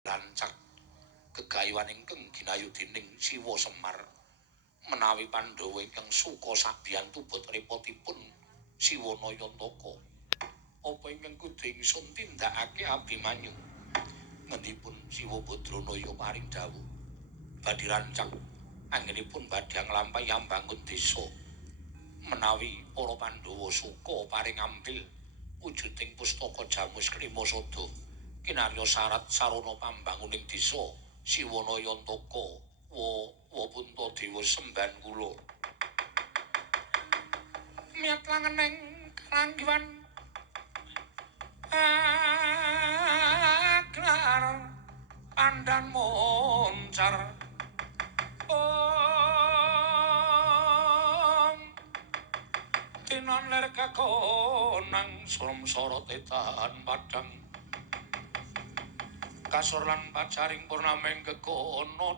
rancak gegayuhan ingkang ginayu dening Siwa Semar menawi Pandhawa ingkang suka sabiyantu putripotipun Siwa Nayantaka apa ingkang kudu ingsun tindakake Abimanyu ngendipun Siwa Badranaya paring dawuh badhe rancak anggenipun badhe nglampahi ambangun desa menawi para Pandhawa suka paring ambil wujuding pustaka Jamus Krimasada kinarya syarat sarana pambanguning desa Siwa Nayantaka wa Puntadewa semban kula miat langeneng karanggiwan agrar pandan moncar tinon ler kakonang samsara tetan padang kasor lan pacaring purnameng gegono